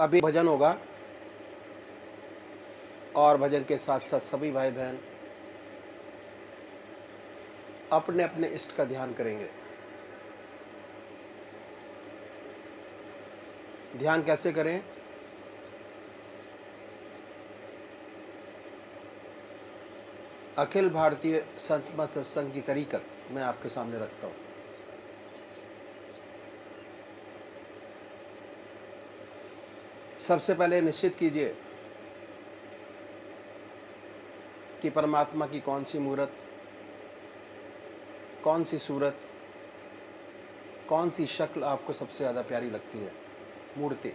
अभी भजन होगा और भजन के साथ साथ सभी भाई बहन अपने अपने इष्ट का ध्यान करेंगे। ध्यान कैसे करें? अखिल भारतीय संत मत सत्संग की तरीकत मैं आपके सामने रखता हूं। सबसे पहले निश्चित कीजिए कि परमात्मा की कौन सी मूर्त, कौन सी सूरत, कौन सी शक्ल आपको सबसे ज़्यादा प्यारी लगती है। मूर्ति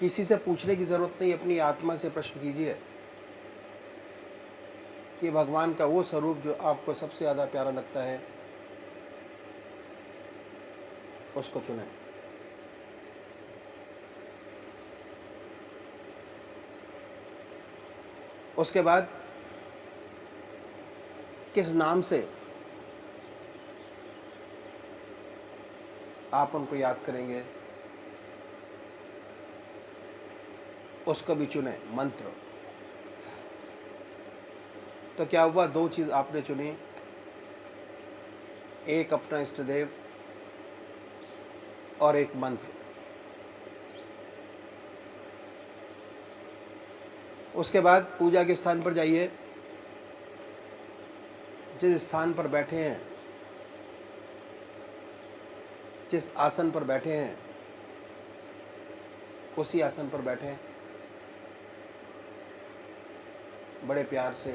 किसी से पूछने की ज़रूरत नहीं, अपनी आत्मा से प्रश्न कीजिए कि भगवान का वो स्वरूप जो आपको सबसे ज़्यादा प्यारा लगता है उसको चुनें। उसके बाद किस नाम से आप उनको याद करेंगे उसको भी चुनें। मंत्र तो क्या हुआ, दो चीज आपने चुनी, एक अपना इष्ट देव और एक मंत्र। उसके बाद पूजा के स्थान पर जाइए, जिस स्थान पर बैठे हैं, जिस आसन पर बैठे हैं उसी आसन पर बैठें। बड़े प्यार से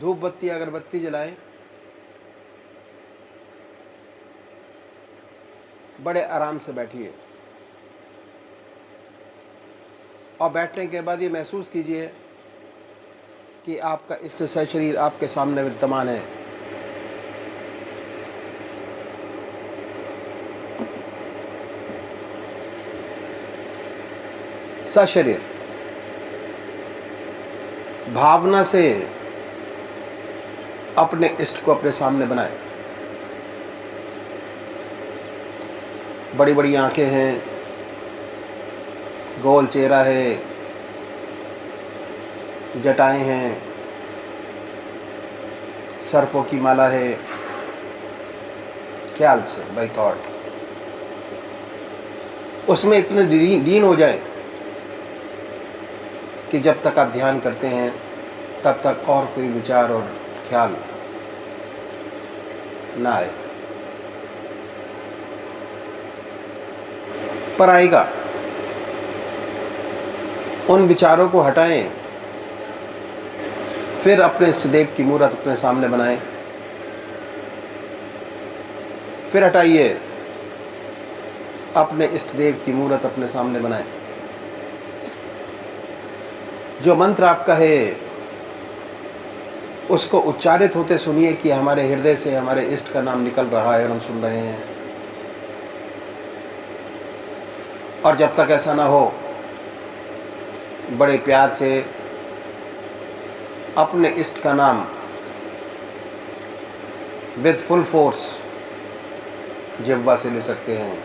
धूप बत्ती अगरबत्ती जलाएं। बड़े आराम से बैठिए और बैठने के बाद ये महसूस कीजिए कि आपका इष्ट शरीर आपके सामने विद्यमान है। सशरीर भावना से अपने इष्ट को अपने सामने बनाए। बड़ी बड़ी आंखें हैं, गोल चेहरा है, जटाएं हैं, सर्पों की माला है। ख्याल से बाय थॉट उसमें इतने लीन हो जाए कि जब तक आप ध्यान करते हैं तब तक और कोई विचार और ख्याल ना आए। पर आएगा, उन विचारों को हटाएं, फिर अपने इष्ट देव की मूर्त अपने सामने बनाएं। फिर हटाइए, अपने इष्ट देव की मूर्त अपने सामने बनाएं। जो मंत्र आपका है उसको उच्चारित होते सुनिए कि हमारे हृदय से हमारे इष्ट का नाम निकल रहा है और हम सुन रहे हैं। और जब तक ऐसा ना हो, बड़े प्यार से अपने इष्ट का नाम विद फुल फोर्स जिह्वा से ले सकते हैं।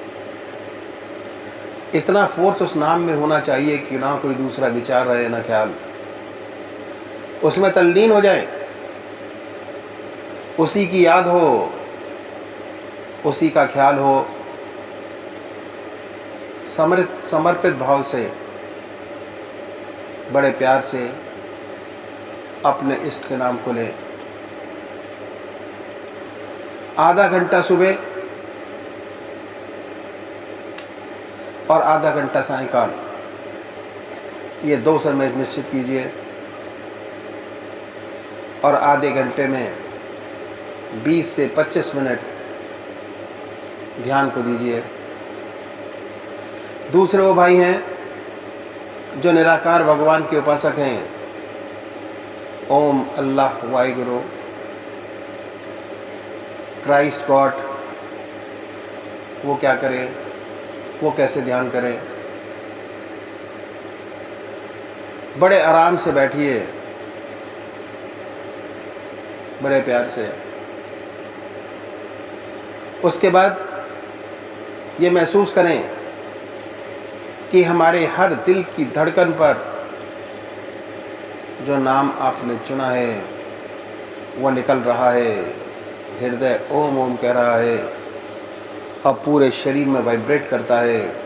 इतना फोर्स उस नाम में होना चाहिए कि ना कोई दूसरा विचार रहे, ना ख्याल। उसमें तल्लीन हो जाए, उसी की याद हो, उसी का ख्याल हो। समर्पित भाव से बड़े प्यार से अपने इष्ट के नाम को लें। आधा घंटा सुबह और आधा घंटा सायंकाल, ये 2 समय निश्चित कीजिए। और आधे घंटे में 20 से 25 मिनट ध्यान को दीजिए। दूसरे वो भाई हैं जो निराकार भगवान के उपासक हैं, ओम अल्लाह वाहिगुरु, क्राइस्ट गॉड, वो क्या करें, वो कैसे ध्यान करें। बड़े आराम से बैठिए, बड़े प्यार से उसके बाद ये महसूस करें कि हमारे हर दिल की धड़कन पर जो नाम आपने चुना है वो निकल रहा है। हृदय ओम ओम कह रहा है और पूरे शरीर में वाइब्रेट करता है।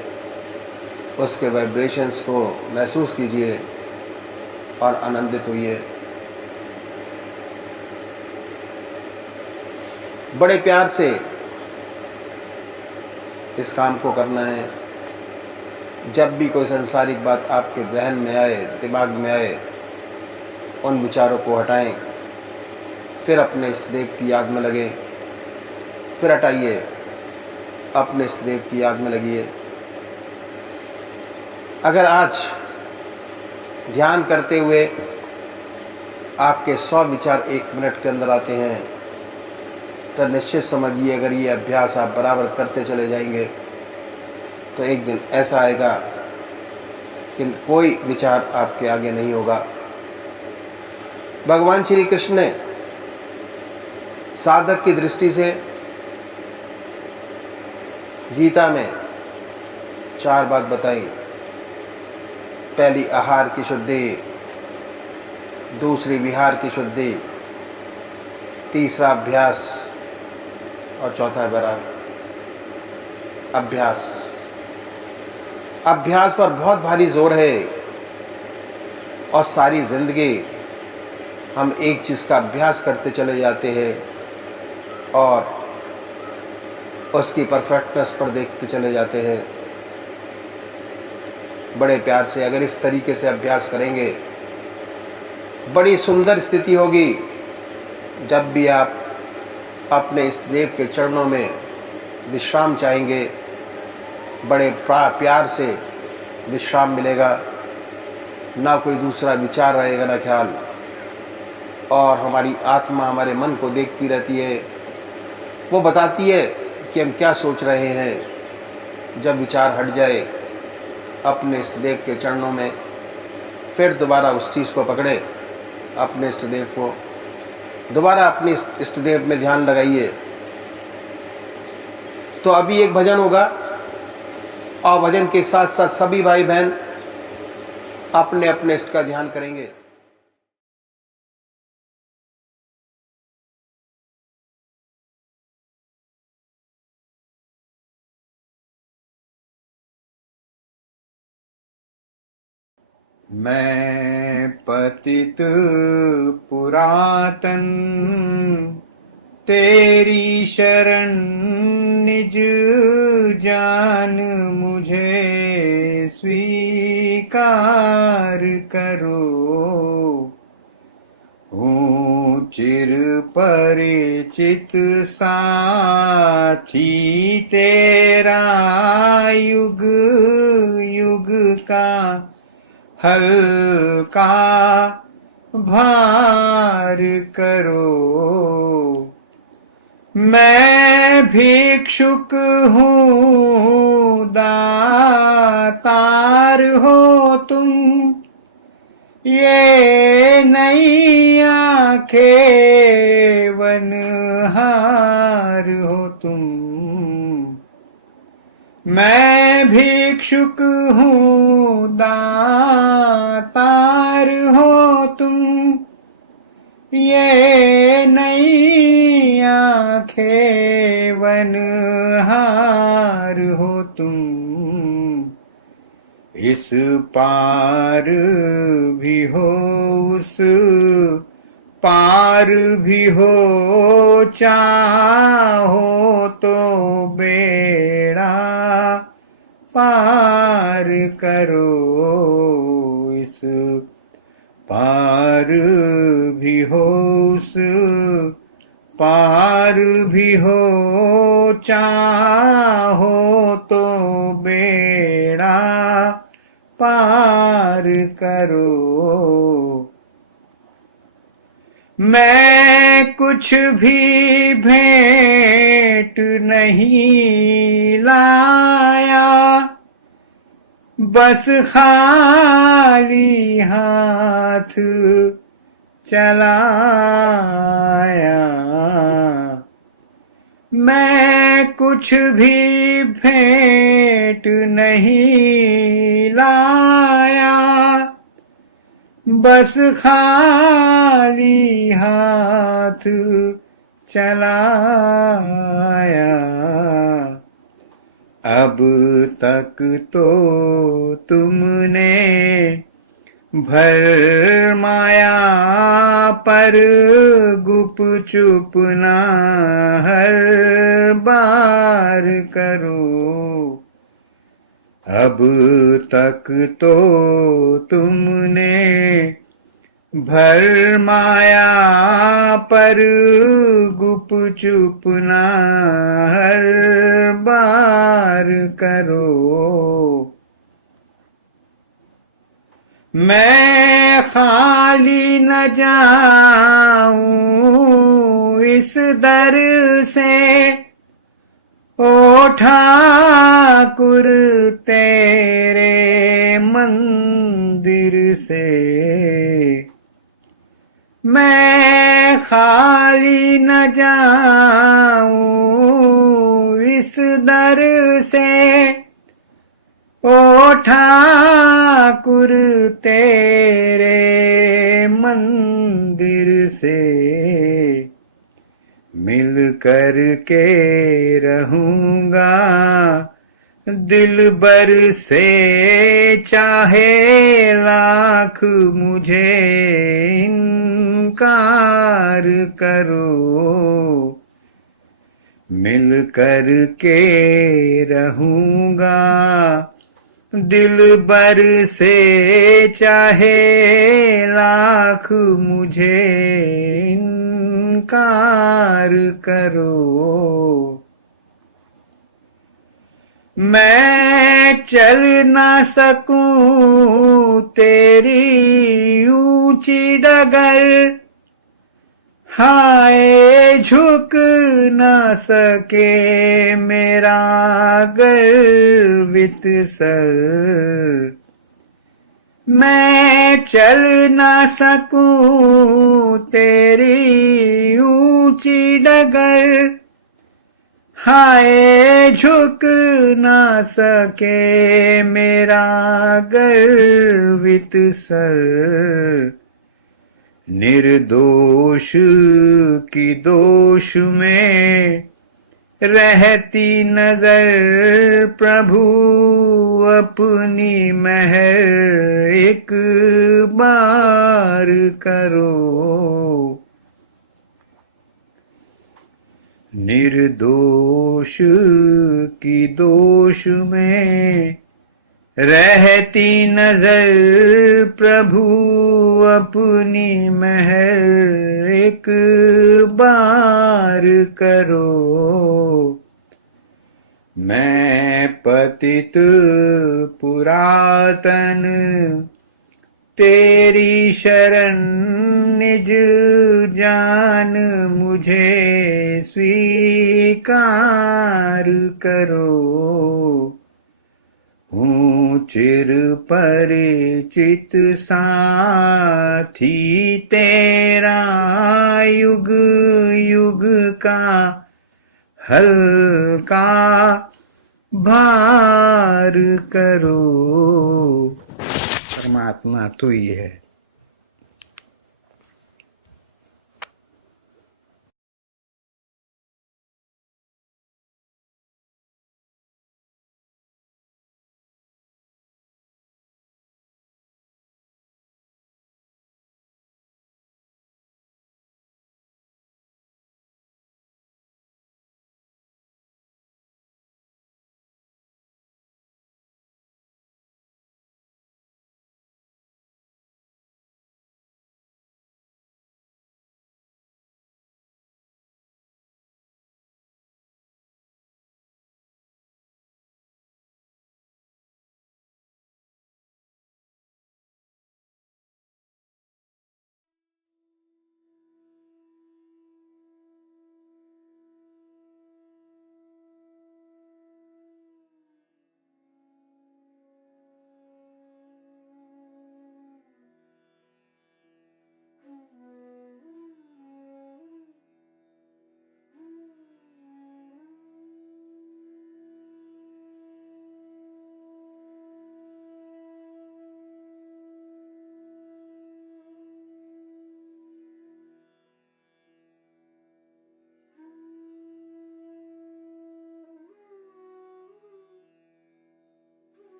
उसके वाइब्रेशंस को महसूस कीजिए और आनंदित होइए। बड़े प्यार से इस काम को करना है। जब भी कोई सांसारिक बात आपके जहन में आए, दिमाग में आए, उन विचारों को हटाएं, फिर अपने इष्ट देव की याद में लगे, फिर हटाइए, अपने इष्ट देव की याद में लगिए। अगर आज ध्यान करते हुए आपके 100 विचार 1 मिनट के अंदर आते हैं तो निश्चित समझिए, अगर ये अभ्यास आप बराबर करते चले जाएंगे तो एक दिन ऐसा आएगा कि कोई विचार आपके आगे नहीं होगा। भगवान श्री कृष्ण ने साधक की दृष्टि से गीता में 4 बात बताई। पहली आहार की शुद्धि, दूसरी विहार की शुद्धि, तीसरा अभ्यास और चौथा वैराग। अभ्यास पर बहुत भारी जोर है और सारी जिंदगी हम एक चीज़ का अभ्यास करते चले जाते हैं और उसकी परफेक्टनेस पर देखते चले जाते हैं। बड़े प्यार से अगर इस तरीके से अभ्यास करेंगे, बड़ी सुंदर स्थिति होगी। जब भी आप अपने इष्ट देव के चरणों में विश्राम चाहेंगे, बड़े प्यार से विश्राम मिलेगा। ना कोई दूसरा विचार रहेगा, ना ख्याल, और हमारी आत्मा हमारे मन को देखती रहती है। वो बताती है कि हम क्या सोच रहे हैं। जब विचार हट जाए अपने इष्ट देव के चरणों में, फिर दोबारा उस चीज़ को पकड़े, अपने इष्ट देव को दोबारा अपने इष्ट देव में ध्यान लगाइए। तो अभी एक भजन होगा और भजन के साथ साथ सभी भाई बहन अपने अपने इष्ट का ध्यान करेंगे। मैं पतित पुरातन तेरी शरण निज जान मुझे स्वीकार करो। हूँ चिर परिचित साथी तेरा युग युग का हल्का भार करो। मैं भिक्षुक हूँ दातार हो तुम, ये नई आंखें वनहार हो तुम। मैं भिक्षुक हूँ दातार हो तुम, ये नई आंखें वनहार हो तुम। इस पार भी हो उस पार भी हो, चाहो तो बेड़ा पार करो। इस पार भी हो उस पार भी हो, चाहो तो बेड़ा पार करो। मैं कुछ भी भेंट नहीं लाया, बस खाली हाथ चलाया। मैं कुछ भी भेंट नहीं लाया, बस खाली हाथ चला आया। अब तक तो तुमने भर माया पर गुप चुप ना हर बार करो। अब तक तो तुमने भर माया पर गुप चुप ना हर बार करो। मैं खाली न जाऊं इस दर से, ओ ठाकुर तेरे मंदिर से। मैं खाली न जाऊं इस दर से, ओ ठाकुर तेरे मंदिर से। मिल कर के रहूंगा दिलबर से, चाहे लाख मुझे इनकार करो। मिल कर के रहूंगा दिलबर से, चाहे लाख मुझे इनकार करो। मैं चल ना सकूं तेरी ऊंची डगर, हाय झुक ना सके मेरा गर्वित सर। मैं चल ना सकूं तेरी ऊंची डगर, हाय झुक ना सके मेरा गर्वित सर। निर्दोष की दोष में रहती नजर, प्रभु अपनी मेहर एक बार करो। निर्दोष की दोष में रहती नजर, प्रभु अपनी मेहर एक बार करो। मैं पतित पुरातन तेरी शरण निज जान मुझे स्वीकार करो। हूँ चिर परिचित साथी तेरा, युग युग का हल्का भार करो। परमात्मा तू ही है।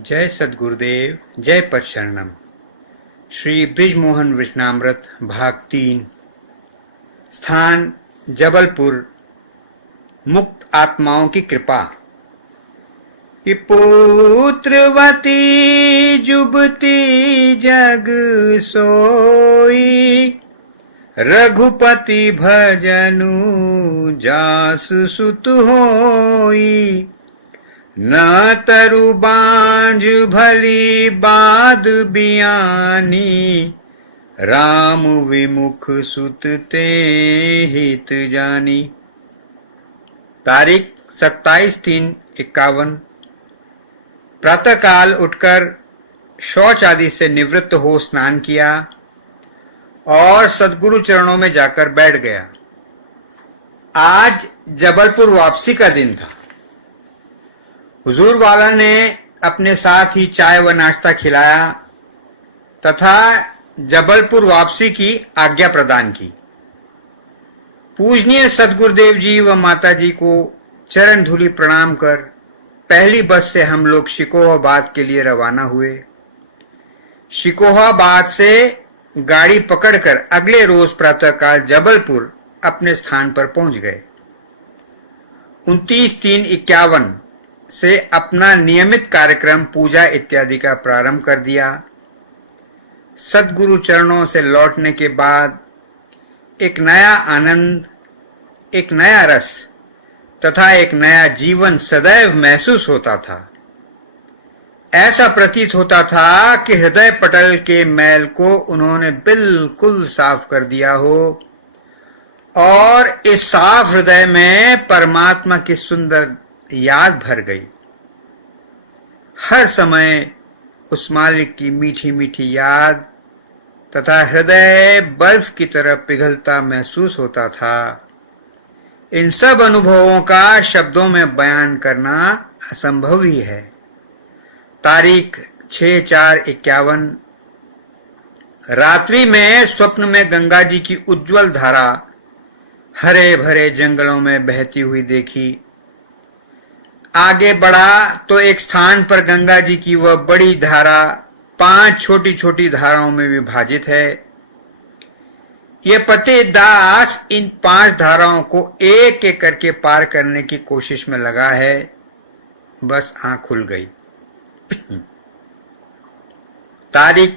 जय सद्गुरुदेव, जय परशरणम। श्री बृजमोहन वचनामृत भाग 3। स्थान जबलपुर। मुक्त आत्माओं की कृपा। कि पुत्रवती जुबती जग सोई, रघुपति भजनु जास सुत होई। न तरु बांझ भली बाद बियानी, राम विमुख सुत ते हित जानी। तारीख 27/3/51। प्रातःकाल उठकर शौच आदि से निवृत्त हो स्नान किया और सद्गुरु चरणों में जाकर बैठ गया। आज जबलपुर वापसी का दिन था। हुजूर वाला ने अपने साथ ही चाय व नाश्ता खिलाया तथा जबलपुर वापसी की आज्ञा प्रदान की। पूजनीय सद्गुरुदेव जी व माता जी को चरण धूलि प्रणाम कर पहली बस से हम लोग शिकोहाबाद के लिए रवाना हुए। शिकोहाबाद से गाड़ी पकड़कर अगले रोज प्रातःकाल जबलपुर अपने स्थान पर पहुंच गए। 29/3/51 से अपना नियमित कार्यक्रम पूजा इत्यादि का प्रारंभ कर दिया। सद्गुरु चरणों से लौटने के बाद एक नया आनंद, एक नया रस तथा एक नया जीवन सदैव महसूस होता था। ऐसा प्रतीत होता था कि हृदय पटल के मैल को उन्होंने बिल्कुल साफ कर दिया हो और इस साफ हृदय में परमात्मा की सुंदर याद भर गई। हर समय उस मालिक की मीठी मीठी याद तथा हृदय बर्फ की तरह पिघलता महसूस होता था। इन सब अनुभवों का शब्दों में बयान करना असंभव ही है। तारीख 6/4/51। रात्रि में स्वप्न में गंगा जी की उज्जवल धारा हरे भरे जंगलों में बहती हुई देखी। आगे बढ़ा तो एक स्थान पर गंगा जी की वह बड़ी धारा 5 छोटी छोटी धाराओं में विभाजित है। ये पति दास इन 5 धाराओं को एक एक करके पार करने की कोशिश में लगा है। बस आंख खुल गई। तारीख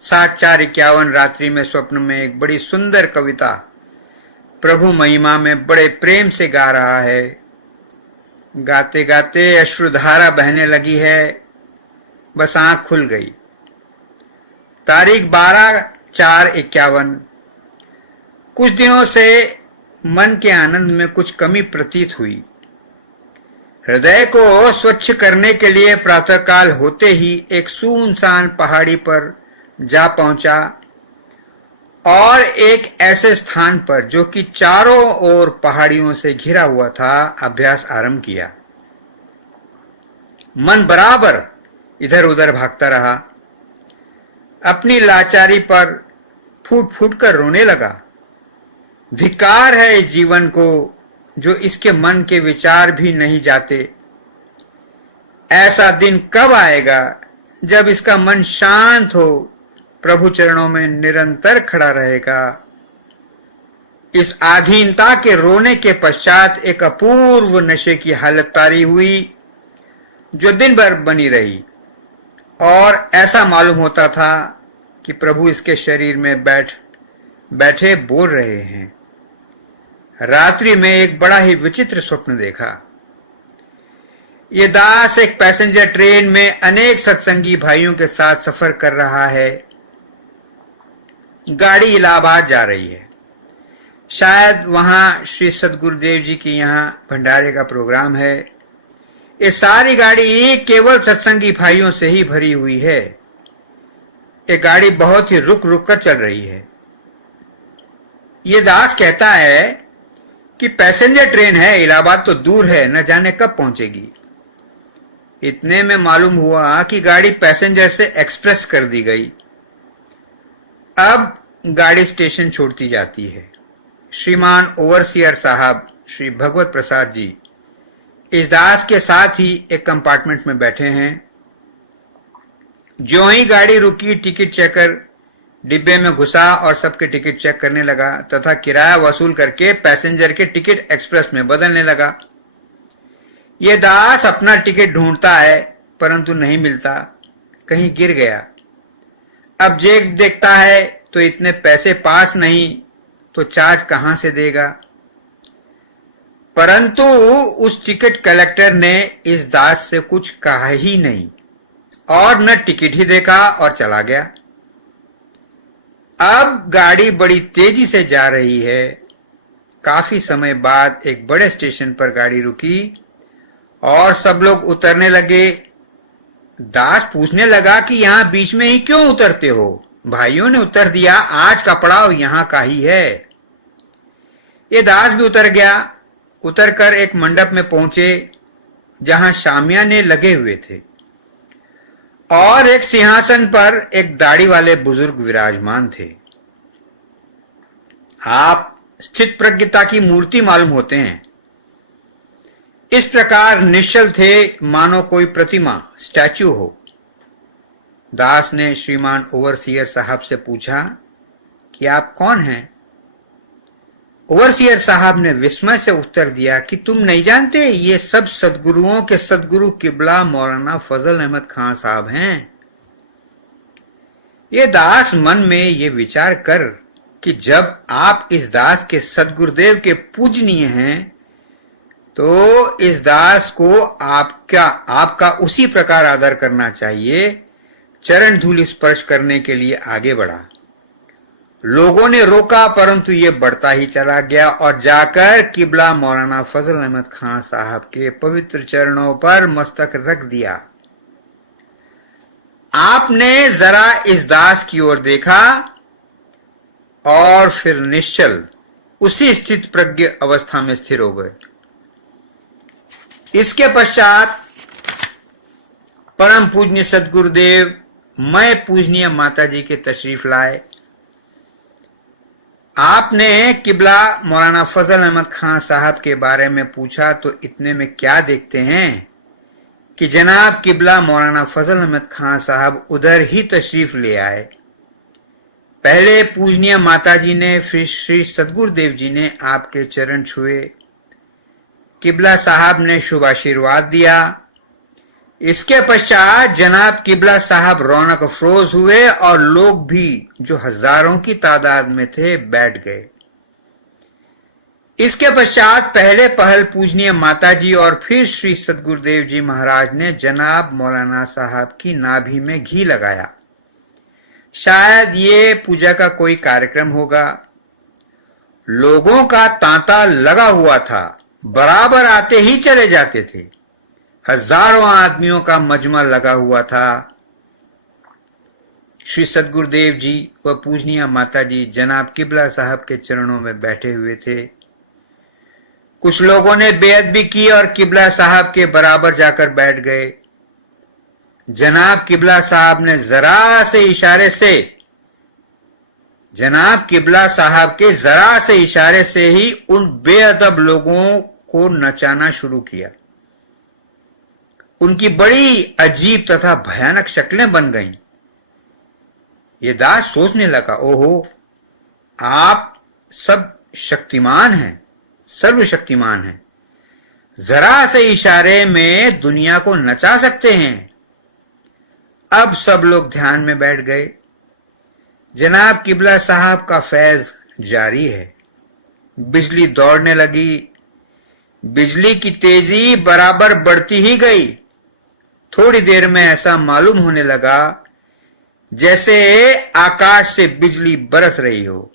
7/4/51। रात्रि में स्वप्न में एक बड़ी सुंदर कविता प्रभु महिमा में बड़े प्रेम से गा रहा है। गाते गाते अश्रुधारा बहने लगी है। बस आंख खुल गई। तारीख 12/4/51। कुछ दिनों से मन के आनंद में कुछ कमी प्रतीत हुई। हृदय को स्वच्छ करने के लिए प्रातःकाल होते ही एक सुनसान पहाड़ी पर जा पहुंचा और एक ऐसे स्थान पर जो कि चारों ओर पहाड़ियों से घिरा हुआ था अभ्यास आरंभ किया। मन बराबर इधर उधर भागता रहा। अपनी लाचारी पर फूट फूट कर रोने लगा। धिक्कार है इस जीवन को जो इसके मन के विचार भी नहीं जाते। ऐसा दिन कब आएगा जब इसका मन शांत हो, प्रभु चरणों में निरंतर खड़ा रहेगा। इस आधीनता के रोने के पश्चात एक अपूर्व नशे की हालत तारी हुई जो दिन भर बनी रही और ऐसा मालूम होता था कि प्रभु इसके शरीर में बैठे बोल रहे हैं। रात्रि में एक बड़ा ही विचित्र स्वप्न देखा। ये दास एक पैसेंजर ट्रेन में अनेक सत्संगी भाइयों के साथ सफर कर रहा है। गाड़ी इलाहाबाद जा रही है। शायद वहां श्री सद्गुरुदेव जी के यहाँ भंडारे का प्रोग्राम है। ये सारी गाड़ी केवल सत्संगी भाइयों से ही भरी हुई है। ये गाड़ी बहुत ही रुक रुक कर चल रही है। ये दास कहता है कि पैसेंजर ट्रेन है, इलाहाबाद तो दूर है, न जाने कब पहुंचेगी। इतने में मालूम हुआ कि गाड़ी पैसेंजर से एक्सप्रेस कर दी गई। अब गाड़ी स्टेशन छोड़ती जाती है। श्रीमान ओवरसियर साहब श्री भगवत प्रसाद जी इस दास के साथ ही एक कंपार्टमेंट में बैठे हैं। ज्यों ही गाड़ी रुकी, टिकट चेकर डिब्बे में घुसा और सबके टिकट चेक करने लगा तथा किराया वसूल करके पैसेंजर के टिकट एक्सप्रेस में बदलने लगा। ये दास अपना टिकट ढूंढता है परंतु नहीं मिलता, कहीं गिर गया। अब जेब देखता है तो इतने पैसे पास नहीं, तो चार्ज कहां से देगा। परंतु उस टिकट कलेक्टर ने इस दास से कुछ कहा ही नहीं और न टिकट ही देखा और चला गया। अब गाड़ी बड़ी तेजी से जा रही है। काफी समय बाद एक बड़े स्टेशन पर गाड़ी रुकी और सब लोग उतरने लगे। दास पूछने लगा कि यहां बीच में ही क्यों उतरते हो। भाइयों ने उत्तर दिया, आज का पड़ाव यहां का ही है। ये दास भी उतर गया। उतरकर एक मंडप में पहुंचे जहां शामियाने लगे हुए थे और एक सिंहासन पर एक दाढ़ी वाले बुजुर्ग विराजमान थे। आप स्थित प्रज्ञता की मूर्ति मालूम होते हैं। इस प्रकार निश्चल थे मानो कोई प्रतिमा, स्टैच्यू हो। दास ने श्रीमान ओवरसियर साहब से पूछा कि आप कौन हैं। ओवरसियर साहब ने विस्मय से उत्तर दिया कि तुम नहीं जानते, ये सब सदगुरुओं के सदगुरु किबला मौलाना फजल अहमद खान साहब हैं। ये दास मन में ये विचार कर कि जब आप इस दास के सदगुरुदेव के पूजनीय हैं तो इस दास को आपका उसी प्रकार आदर करना चाहिए, चरण धूल स्पर्श करने के लिए आगे बढ़ा। लोगों ने रोका परंतु ये बढ़ता ही चला गया और जाकर किबला मौलाना फजल अहमद खान साहब के पवित्र चरणों पर मस्तक रख दिया। आपने जरा इस दास की ओर देखा और फिर निश्चल उसी स्थित प्रज्ञ अवस्था में स्थिर हो गए। इसके पश्चात परम पूजनीय सदगुरुदेव मैं पूजनीय माताजी के तशरीफ लाए। आपने किबला मौलाना फजल अहमद खान साहब के बारे में पूछा तो इतने में क्या देखते हैं कि जनाब किबला मौलाना फजल अहमद खान साहब उधर ही तशरीफ ले आए। पहले पूजनीय माताजी ने, फिर श्री सदगुरुदेव जी ने आपके चरण छुए। किबला साहब ने शुभ आशीर्वाद दिया। इसके पश्चात जनाब किबला साहब रौनक अफरोज हुए और लोग भी जो हजारों की तादाद में थे बैठ गए। इसके पश्चात पहले पहल पूजनीय माताजी और फिर श्री सदगुरुदेव जी महाराज ने जनाब मौलाना साहब की नाभि में घी लगाया। शायद ये पूजा का कोई कार्यक्रम होगा। लोगों का तांता लगा हुआ था, बराबर आते ही चले जाते थे। हजारों आदमियों का मजमा लगा हुआ था। श्री सदगुरुदेव जी व पूजनीय माताजी जनाब किबला साहब के चरणों में बैठे हुए थे। कुछ लोगों ने बेअद भी की और किबला साहब के बराबर जाकर बैठ गए। जनाब किबला साहब ने जरा से इशारे से ही उन बेअदब लोगों को नचाना शुरू किया। उनकी बड़ी अजीब तथा भयानक शक्लें बन गईं। ये दास सोचने लगा, ओहो, आप सब शक्तिमान हैं, सर्वशक्तिमान हैं, जरा से इशारे में दुनिया को नचा सकते हैं। अब सब लोग ध्यान में बैठ गए। जनाब किबला साहब का फैज जारी है। बिजली दौड़ने लगी। बिजली की तेजी बराबर बढ़ती ही गई। थोड़ी देर में ऐसा मालूम होने लगा जैसे आकाश से बिजली बरस रही हो।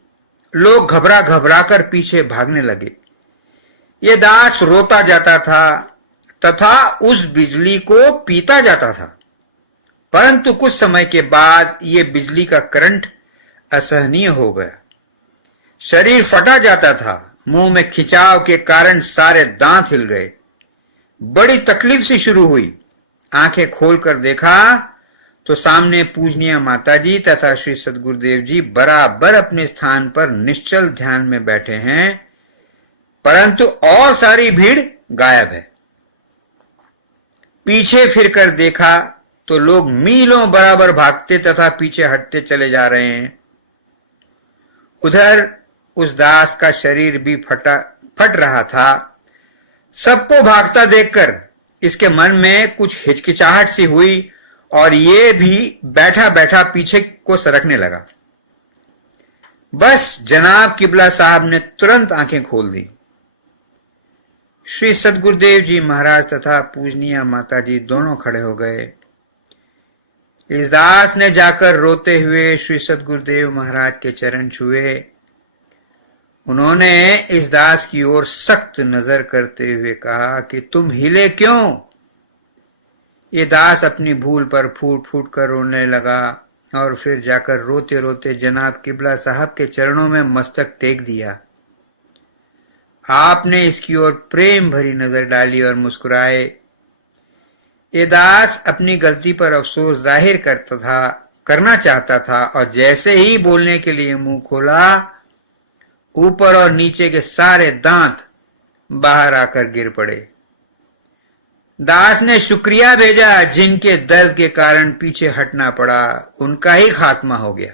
लोग घबरा घबरा कर पीछे भागने लगे। ये दास रोता जाता था तथा उस बिजली को पीता जाता था। परंतु कुछ समय के बाद ये बिजली का करंट असहनीय हो गया। शरीर फटा जाता था। मुंह में खिंचाव के कारण सारे दांत हिल गए। बड़ी तकलीफ सी शुरू हुई। आंखें खोलकर देखा तो सामने पूजनीय माताजी तथा श्री सदगुरुदेव जी बराबर अपने स्थान पर निश्चल ध्यान में बैठे हैं, परंतु और सारी भीड़ गायब है। पीछे फिरकर देखा तो लोग मीलों बराबर भागते तथा पीछे हटते चले जा रहे हैं। उधर उस दास का शरीर भी फट रहा था। सबको भागता देखकर इसके मन में कुछ हिचकिचाहट सी हुई और ये भी बैठा बैठा पीछे को सरकने लगा। बस जनाब किबला साहब ने तुरंत आंखें खोल दी। श्री सद्गुरुदेव जी महाराज तथा पूजनीय माता जी दोनों खड़े हो गए। इस दास ने जाकर रोते हुए श्री सद्गुरुदेव महाराज के चरण छुए। उन्होंने इस दास की ओर सख्त नजर करते हुए कहा कि तुम हिले क्यों? ये दास अपनी भूल पर फूट फूट कर रोने लगा और फिर जाकर रोते रोते जनाब किबला साहब के चरणों में मस्तक टेक दिया। आपने इसकी ओर प्रेम भरी नजर डाली और मुस्कुराए। ये दास अपनी गलती पर अफसोस जाहिर करना चाहता था और जैसे ही बोलने के लिए मुंह खोला, ऊपर और नीचे के सारे दांत बाहर आकर गिर पड़े। दास ने शुक्रिया भेजा जिनके दर्द के कारण पीछे हटना पड़ा, उनका ही खात्मा हो गया।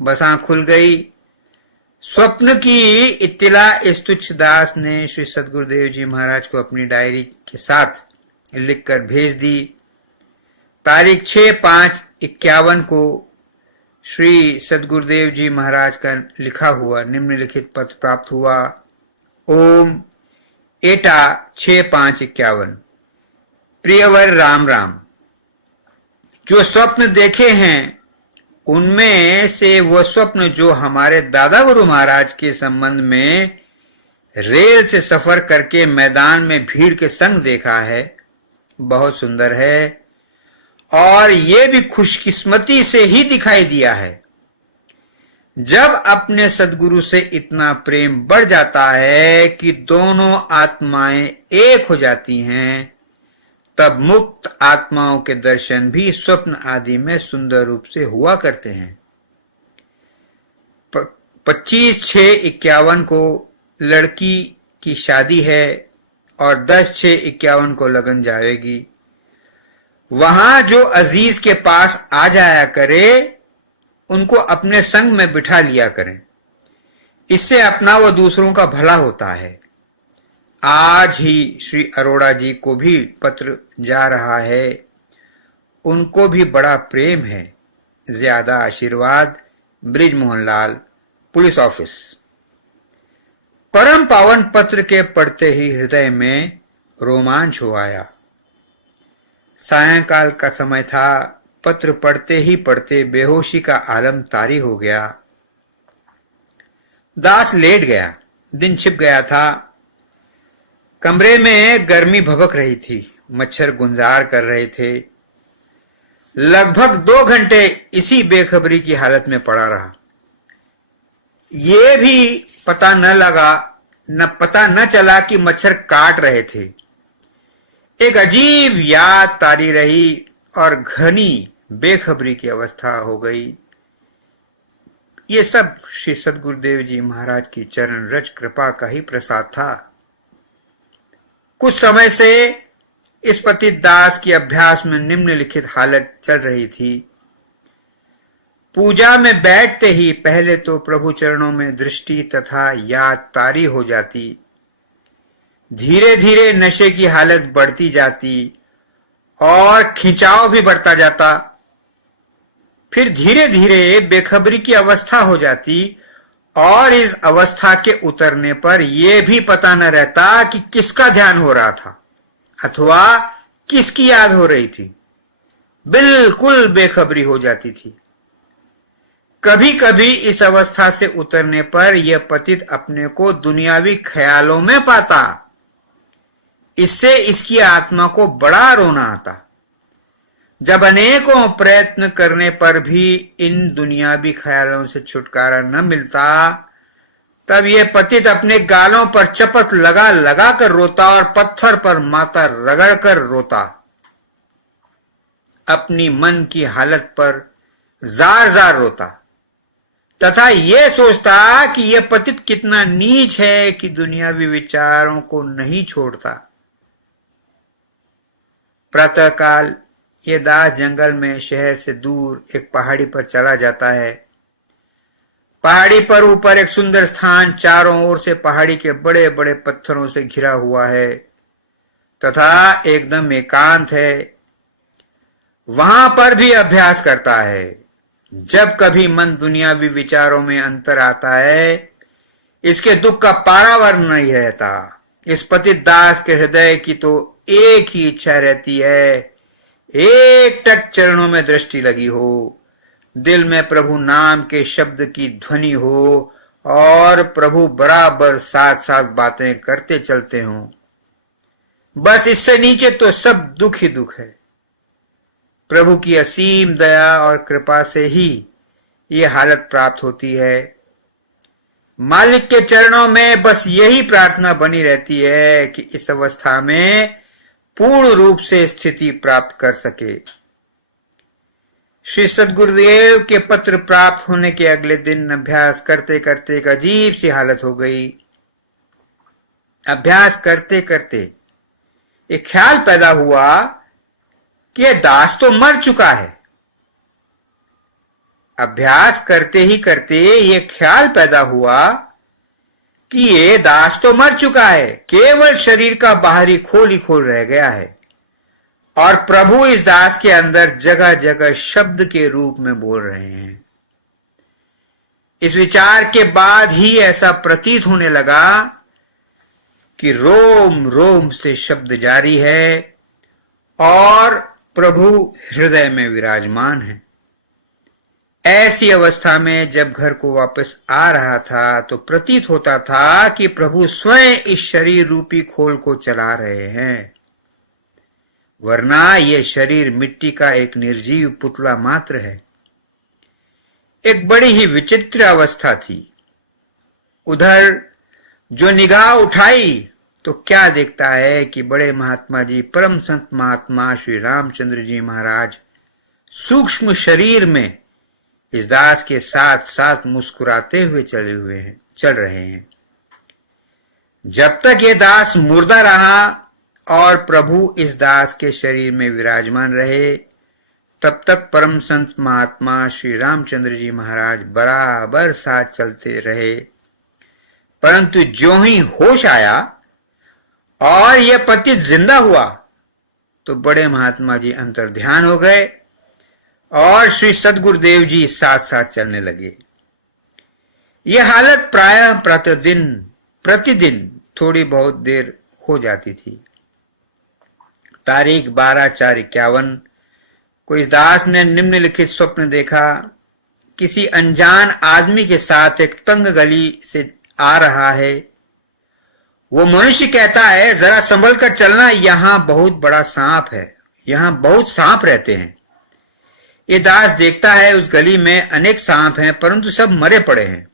बस आंख खुल गई। स्वप्न की इत्तिला इस तुच्छ दास ने श्री सद्गुरुदेव जी महाराज को अपनी डायरी के साथ लिखकर भेज दी। तारीख 6/5/51 को श्री सद्गुरुदेव जी महाराज का लिखा हुआ निम्नलिखित पत्र प्राप्त हुआ। ओम एटा 6/5/51। प्रियवर राम राम। जो स्वप्न देखे हैं उनमें से वो स्वप्न जो हमारे दादा गुरु महाराज के संबंध में रेल से सफर करके मैदान में भीड़ के संग देखा है, बहुत सुंदर है और ये भी खुशकिस्मती से ही दिखाई दिया है। जब अपने सद्गुरु से इतना प्रेम बढ़ जाता है कि दोनों आत्माएं एक हो जाती हैं, तब मुक्त आत्माओं के दर्शन भी स्वप्न आदि में सुंदर रूप से हुआ करते हैं। 25/6/51 को लड़की की शादी है और 10/6/51 को लगन जाएगी। वहां जो अजीज के पास आ जाया करे उनको अपने संग में बिठा लिया करें। इससे अपना व दूसरों का भला होता है। आज ही श्री अरोड़ा जी को भी पत्र जा रहा है। उनको भी बड़ा प्रेम है। ज्यादा आशीर्वाद। Bridge Mohanlal, police office. परम पावन पत्र के पढ़ते ही हृदय में रोमांच हो आया। सायंकाल का समय था। पत्र पढ़ते ही पढ़ते बेहोशी का आलम तारी हो गया। दास लेट गया। दिन छिप गया था। कमरे में गर्मी भभक रही थी। मच्छर गुंजार कर रहे थे। लगभग 2 घंटे इसी बेखबरी की हालत में पड़ा रहा। ये भी पता न चला कि मच्छर काट रहे थे। एक अजीब याद तारी रही और घनी बेखबरी की अवस्था हो गई। ये सब श्री सद्गुरुदेव जी महाराज की चरण रज कृपा का ही प्रसाद था। कुछ समय से इस पतित दास की अभ्यास में निम्नलिखित हालत चल रही थी। पूजा में बैठते ही पहले तो प्रभु चरणों में दृष्टि तथा याद तारी हो जाती। धीरे धीरे नशे की हालत बढ़ती जाती और खिंचाव भी बढ़ता जाता। फिर धीरे धीरे बेखबरी की अवस्था हो जाती और इस अवस्था के उतरने पर यह भी पता न रहता कि किसका ध्यान हो रहा था अथवा किसकी याद हो रही थी। बिल्कुल बेखबरी हो जाती थी। कभी कभी इस अवस्था से उतरने पर यह पतित अपने को दुनियावी ख्यालों में पाता। इससे इसकी आत्मा को बड़ा रोना आता। जब अनेकों प्रयत्न करने पर भी इन दुनियावी ख्यालों से छुटकारा न मिलता, तब यह पतित अपने गालों पर चपत लगा लगा कर रोता और पत्थर पर माथा रगड़ कर रोता। अपनी मन की हालत पर जार जार रोता तथा यह सोचता कि यह पतित कितना नीच है कि दुनियावी विचारों को नहीं छोड़ता। प्रातःकाल ये दास जंगल में शहर से दूर एक पहाड़ी पर चला जाता है। पहाड़ी पर ऊपर एक सुंदर स्थान चारों ओर से पहाड़ी के बड़े बड़े पत्थरों से घिरा हुआ है तथा एकदम एकांत है। वहां पर भी अभ्यास करता है। जब कभी मन दुनियावी विचारों में अंतर आता है, इसके दुख का पारावार नहीं रहता। इस पतित दास के हृदय की तो एक ही इच्छा रहती है, एक टक चरणों में दृष्टि लगी हो, दिल में प्रभु नाम के शब्द की ध्वनि हो और प्रभु बराबर साथ साथ बातें करते चलते हों। बस इससे नीचे तो सब दुख ही दुख है। प्रभु की असीम दया और कृपा से ही ये हालत प्राप्त होती है। मालिक के चरणों में बस यही प्रार्थना बनी रहती है कि इस अवस्था में पूर्ण रूप से स्थिति प्राप्त कर सके। श्री सद्गुरुदेव के पत्र प्राप्त होने के अगले दिन अभ्यास करते करते एक अजीब सी हालत हो गई। अभ्यास करते करते एक ख्याल पैदा हुआ कि यह दास तो मर चुका है। अभ्यास करते ही करते ये ख्याल पैदा हुआ कि ये दास तो मर चुका है, केवल शरीर का बाहरी खोल ही खोल रह गया है और प्रभु इस दास के अंदर जगह जगह शब्द के रूप में बोल रहे हैं। इस विचार के बाद ही ऐसा प्रतीत होने लगा कि रोम रोम से शब्द जारी है और प्रभु हृदय में विराजमान है। ऐसी अवस्था में जब घर को वापस आ रहा था तो प्रतीत होता था कि प्रभु स्वयं इस शरीर रूपी खोल को चला रहे हैं, वरना यह शरीर मिट्टी का एक निर्जीव पुतला मात्र है। एक बड़ी ही विचित्र अवस्था थी। उधर जो निगाह उठाई तो क्या देखता है कि बड़े महात्मा जी, परम संत महात्मा श्री रामचंद्र जी महाराज सूक्ष्म शरीर में इस दास के साथ साथ मुस्कुराते हुए चल रहे हैं। जब तक ये दास मुर्दा रहा और प्रभु इस दास के शरीर में विराजमान रहे, तब तक परम संत महात्मा श्री रामचंद्र जी महाराज बराबर साथ चलते रहे। परंतु जो ही होश आया और यह पतित जिंदा हुआ तो बड़े महात्मा जी अंतर्ध्यान हो गए और श्री सद्गुरुदेव जी साथ साथ चलने लगे। यह हालत प्रायः प्रतिदिन थोड़ी बहुत देर हो जाती थी। तारीख 12/4/51 को इस दास ने निम्नलिखित स्वप्न देखा। किसी अनजान आदमी के साथ एक तंग गली से आ रहा है। वो मनुष्य कहता है, जरा संभल कर चलना, यहां बहुत बड़ा सांप है, यहां बहुत सांप रहते हैं। ये दास देखता है उस गली में अनेक सांप हैं, परंतु सब मरे पड़े हैं।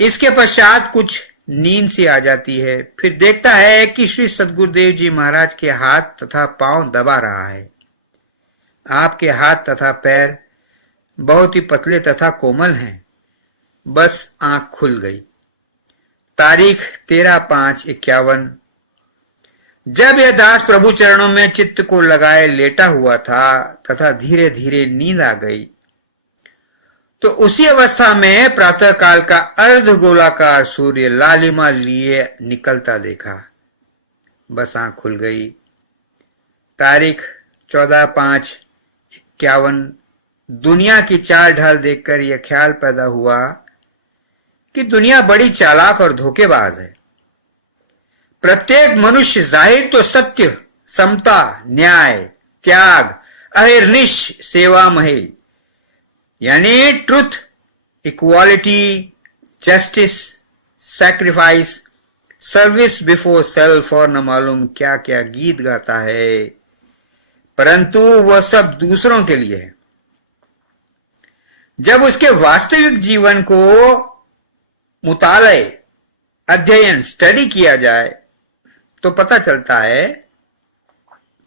इसके पश्चात कुछ नींद सी आ जाती है। फिर देखता है कि श्री सद्गुरुदेव जी महाराज के हाथ तथा पांव दबा रहा है। आपके हाथ तथा पैर बहुत ही पतले तथा कोमल हैं। बस आंख खुल गई। तारीख 13/5/51। जब यह दास प्रभु चरणों में चित्त को लगाए लेटा हुआ था तथा धीरे धीरे नींद आ गई तो उसी अवस्था में प्रातःकाल का अर्ध गोलाकार सूर्य लालिमा लिए निकलता देखा। बस आंख खुल गई। तारीख 14/5/51। दुनिया की चाल ढाल देखकर यह ख्याल पैदा हुआ कि दुनिया बड़ी चालाक और धोखेबाज है। प्रत्येक मनुष्य जाहिर तो सत्य, समता, न्याय, त्याग, अहिर्निश सेवा महे यानी truth, equality, justice, sacrifice, service before self और न मालूम क्या क्या गीत गाता है, परंतु वह सब दूसरों के लिए है। जब उसके वास्तविक जीवन को मुताले, अध्ययन, स्टडी किया जाए तो पता चलता है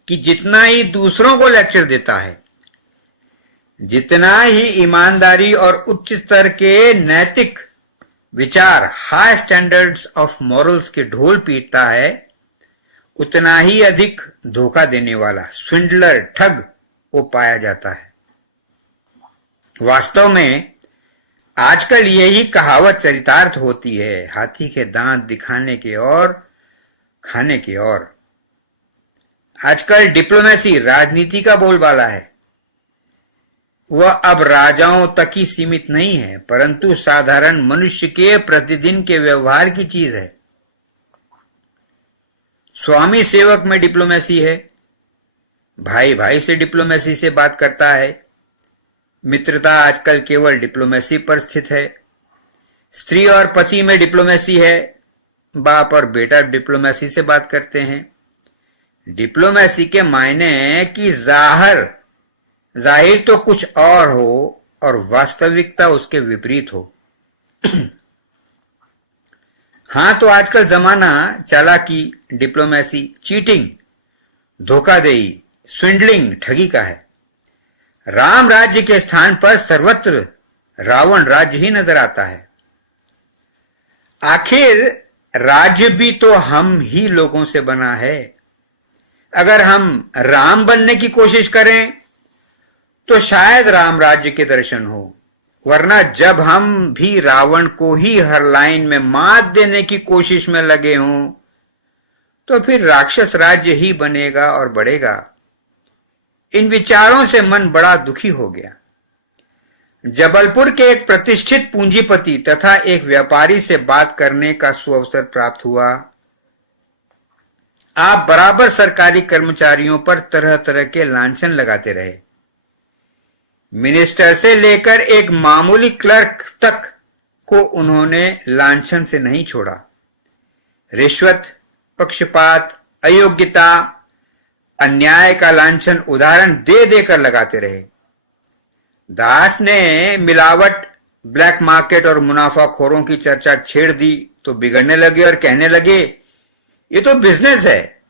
कि जितना ही दूसरों को लेक्चर देता है, जितना ही ईमानदारी और उच्च स्तर के नैतिक विचार, हाई स्टैंडर्ड्स ऑफ मॉरल्स के ढोल पीटता है, उतना ही अधिक धोखा देने वाला स्विंडलर, ठग वो पाया जाता है। वास्तव में आजकल यही कहावत चरितार्थ होती है, हाथी के दांत दिखाने के और खाने के और। आजकल डिप्लोमेसी राजनीति का बोलबाला है। वह अब राजाओं तक ही सीमित नहीं है, परंतु साधारण मनुष्य के प्रतिदिन के व्यवहार की चीज है। स्वामी सेवक में डिप्लोमेसी है, भाई भाई से डिप्लोमेसी से बात करता है। मित्रता आजकल केवल डिप्लोमेसी पर स्थित है। स्त्री और पति में डिप्लोमेसी है, बाप और बेटा डिप्लोमेसी से बात करते हैं। डिप्लोमेसी के मायने कि जाहिर तो कुछ और हो और वास्तविकता उसके विपरीत हो। हाँ, तो आजकल जमाना चालाकी, डिप्लोमेसी, चीटिंग, धोखाधड़ी, स्विंडलिंग, ठगी का है। राम राज्य के स्थान पर सर्वत्र रावण राज्य ही नजर आता है। आखिर राज्य भी तो हम ही लोगों से बना है। अगर हम राम बनने की कोशिश करें तो शायद राम राज्य के दर्शन हो, वरना जब हम भी रावण को ही हर लाइन में मात देने की कोशिश में लगे हों तो फिर राक्षस राज्य ही बनेगा और बढ़ेगा। इन विचारों से मन बड़ा दुखी हो गया। जबलपुर के एक प्रतिष्ठित पूंजीपति तथा एक व्यापारी से बात करने का सुअवसर प्राप्त हुआ। आप बराबर सरकारी कर्मचारियों पर तरह तरह के लांछन लगाते रहे। मिनिस्टर से लेकर एक मामूली क्लर्क तक को उन्होंने लांछन से नहीं छोड़ा। रिश्वत, पक्षपात, अयोग्यता, अन्याय का लांछन उदाहरण दे देकर लगाते रहे। दास ने मिलावट, ब्लैक मार्केट और मुनाफाखोरों की चर्चा छेड़ दी तो बिगड़ने लगे और कहने लगे, ये तो बिजनेस है,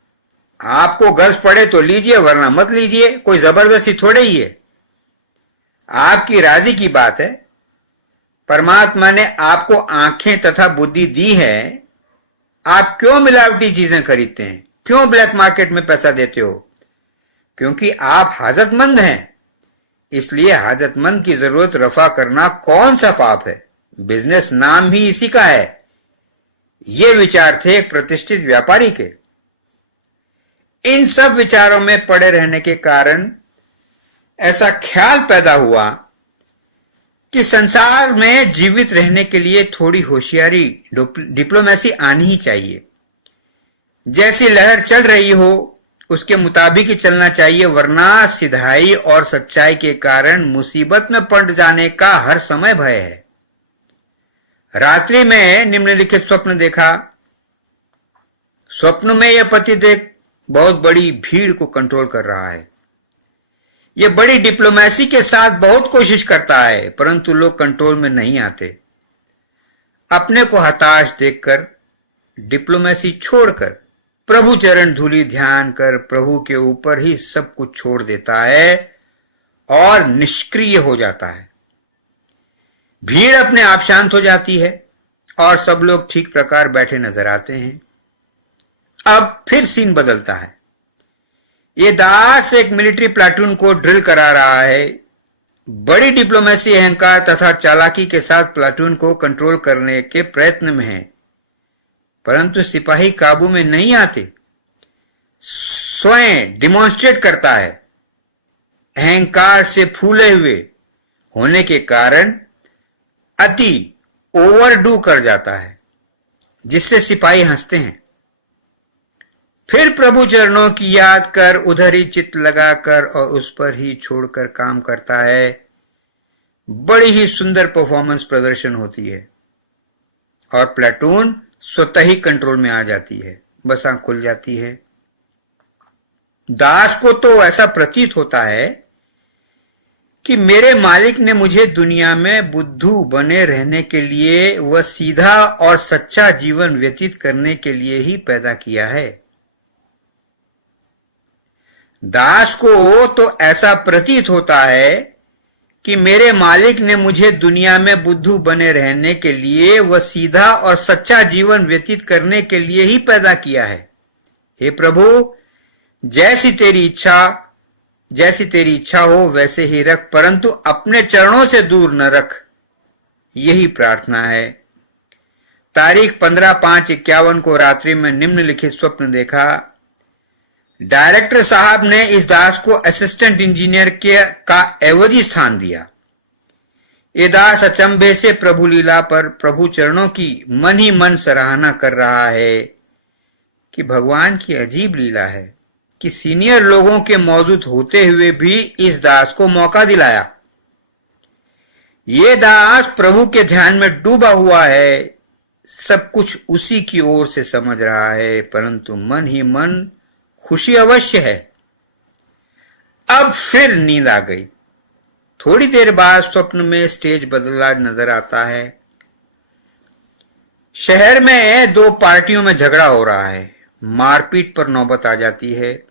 आपको गर्ज पड़े तो लीजिए वरना मत लीजिए, कोई जबरदस्ती थोड़े ही है। आपकी राजी की बात है। परमात्मा ने आपको आंखें तथा बुद्धि दी है, आप क्यों मिलावटी चीजें खरीदते हैं, क्यों ब्लैक मार्केट में पैसा देते हो? क्योंकि आप हाजतमंद हैं, इसलिए हाजतमंद की जरूरत रफा करना कौन सा पाप है? बिजनेस नाम ही इसी का है। ये विचार थे एक प्रतिष्ठित व्यापारी के। इन सब विचारों में पड़े रहने के कारण ऐसा ख्याल पैदा हुआ कि संसार में जीवित रहने के लिए थोड़ी होशियारी, डिप्लोमेसी आनी ही चाहिए। जैसी लहर चल रही हो उसके मुताबिक ही चलना चाहिए, वरना सिधाई और सच्चाई के कारण मुसीबत में पड़ जाने का हर समय भय है। रात्रि में निम्नलिखित स्वप्न देखा। स्वप्न में यह पतिदेव बहुत बड़ी भीड़ को कंट्रोल कर रहा है। यह बड़ी डिप्लोमेसी के साथ बहुत कोशिश करता है, परंतु लोग कंट्रोल में नहीं आते। अपने को हताश देखकर, डिप्लोमेसी छोड़कर प्रभु चरण धूलि ध्यान कर प्रभु के ऊपर ही सब कुछ छोड़ देता है और निष्क्रिय हो जाता है। भीड़ अपने आप शांत हो जाती है और सब लोग ठीक प्रकार बैठे नजर आते हैं। अब फिर सीन बदलता है। ये दास एक मिलिट्री प्लाटून को ड्रिल करा रहा है। बड़ी डिप्लोमेसी, अहंकार तथा चालाकी के साथ प्लाटून को कंट्रोल करने के प्रयत्न में है, परंतु सिपाही काबू में नहीं आते। स्वयं डिमॉन्स्ट्रेट करता है। अहंकार से फूले हुए होने के कारण अति ओवरडू कर जाता है, जिससे सिपाही हंसते हैं। फिर प्रभु चरणों की याद कर उधर ही चित्त लगाकर और उस पर ही छोड़कर काम करता है। बड़ी ही सुंदर परफॉर्मेंस प्रदर्शन होती है और प्लाटून स्वतः ही कंट्रोल में आ जाती है। बस आंख खुल जाती है। दास को तो ऐसा प्रतीत होता है कि मेरे मालिक ने मुझे दुनिया में बुद्धू बने रहने के लिए व सीधा और सच्चा जीवन व्यतीत करने के लिए ही पैदा किया है। दास को तो ऐसा प्रतीत होता है कि मेरे मालिक ने मुझे दुनिया में बुद्धू बने रहने के लिए व सीधा और सच्चा जीवन व्यतीत करने के लिए ही पैदा किया है। हे प्रभु, जैसी तेरी इच्छा हो वैसे ही रख, परंतु अपने चरणों से दूर न रख। यही प्रार्थना है। तारीख 15/5/51 को रात्रि में निम्नलिखित स्वप्न देखा। डायरेक्टर साहब ने इस दास को असिस्टेंट इंजीनियर का एवजी स्थान दिया। ये दास अचंभे से प्रभु लीला पर प्रभु चरणों की मन ही मन सराहना कर रहा है कि भगवान की अजीब लीला है कि सीनियर लोगों के मौजूद होते हुए भी इस दास को मौका दिलाया। ये दास प्रभु के ध्यान में डूबा हुआ है, सब कुछ उसी की ओर से समझ रहा है, परंतु मन ही मन खुशी अवश्य है। अब फिर नींद आ गई। थोड़ी देर बाद स्वप्न में स्टेज बदला नजर आता है। शहर में दो पार्टियों में झगड़ा हो रहा है। मारपीट पर नौबत आ जाती है।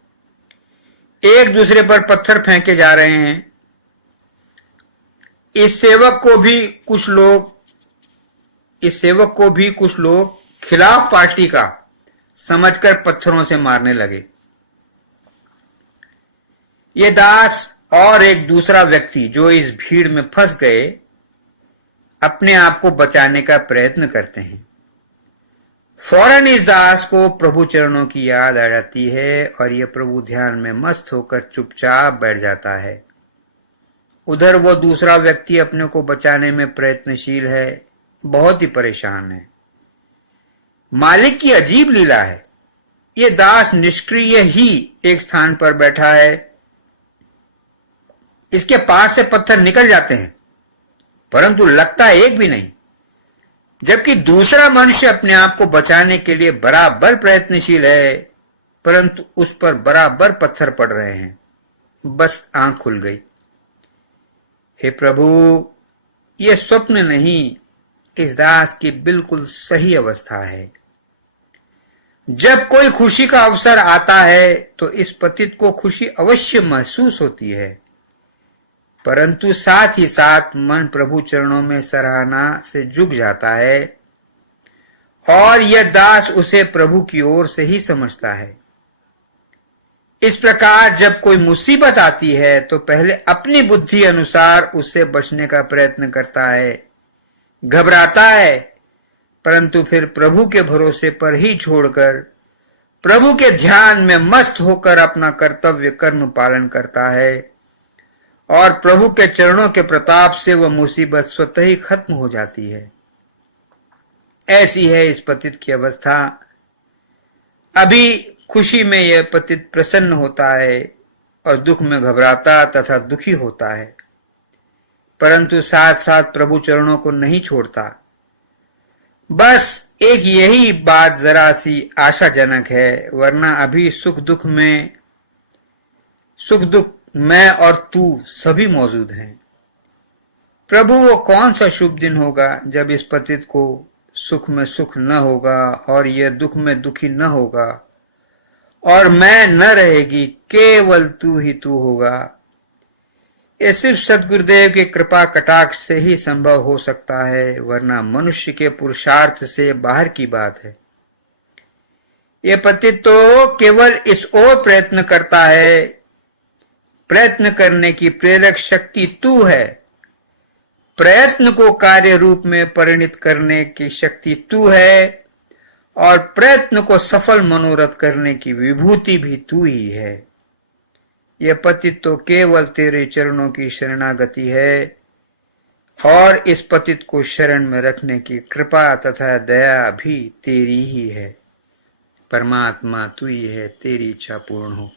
एक दूसरे पर पत्थर फेंके जा रहे हैं। इस सेवक को भी कुछ लोग खिलाफ पार्टी का समझकर पत्थरों से मारने लगे। ये दास और एक दूसरा व्यक्ति जो इस भीड़ में फंस गए, अपने आप को बचाने का प्रयत्न करते हैं। फौरन इस दास को प्रभु चरणों की याद आ जाती है और यह प्रभु ध्यान में मस्त होकर चुपचाप बैठ जाता है। उधर वो दूसरा व्यक्ति अपने को बचाने में प्रयत्नशील है, बहुत ही परेशान है। मालिक की अजीब लीला है। ये दास निष्क्रिय ही एक स्थान पर बैठा है। इसके पास से पत्थर निकल जाते हैं, परंतु लगता एक भी नहीं, जबकि दूसरा मनुष्य अपने आप को बचाने के लिए बराबर प्रयत्नशील है, परंतु उस पर बराबर पत्थर पड़ रहे हैं। बस आंख खुल गई। हे प्रभु, यह स्वप्न नहीं, इस दास की बिल्कुल सही अवस्था है। जब कोई खुशी का अवसर आता है तो इस पतित को खुशी अवश्य महसूस होती है, परंतु साथ ही साथ मन प्रभु चरणों में सराहना से झुक जाता है और यह दास उसे प्रभु की ओर से ही समझता है। इस प्रकार जब कोई मुसीबत आती है तो पहले अपनी बुद्धि अनुसार उससे बचने का प्रयत्न करता है, घबराता है, परंतु फिर प्रभु के भरोसे पर ही छोड़कर प्रभु के ध्यान में मस्त होकर अपना कर्तव्य कर्म पालन करता है और प्रभु के चरणों के प्रताप से वह मुसीबत स्वतः ही खत्म हो जाती है। ऐसी है इस पतित की अवस्था। अभी खुशी में यह पतित प्रसन्न होता है और दुख में घबराता तथा दुखी होता है, परंतु साथ साथ प्रभु चरणों को नहीं छोड़ता। बस एक यही बात जरा सी आशाजनक है, वरना अभी सुख दुख मैं और तू सभी मौजूद हैं। प्रभु, वो कौन सा शुभ दिन होगा जब इस पतित को सुख में सुख न होगा और यह दुख में दुखी न होगा और मैं न रहेगी, केवल तू ही तू होगा। ये सिर्फ सद्गुरुदेव की कृपा कटाक्ष से ही संभव हो सकता है, वरना मनुष्य के पुरुषार्थ से बाहर की बात है। ये पतित तो केवल इस ओर प्रयत्न करता है। प्रयत्न करने की प्रेरक शक्ति तू है। प्रयत्न को कार्य रूप में परिणित करने की शक्ति तू है और प्रयत्न को सफल मनोरथ करने की विभूति भी तू ही है। यह पतित तो केवल तेरे चरणों की शरणागति है और इस पतित को शरण में रखने की कृपा तथा दया भी तेरी ही है। परमात्मा तू ही है, तेरी इच्छा पूर्ण हो।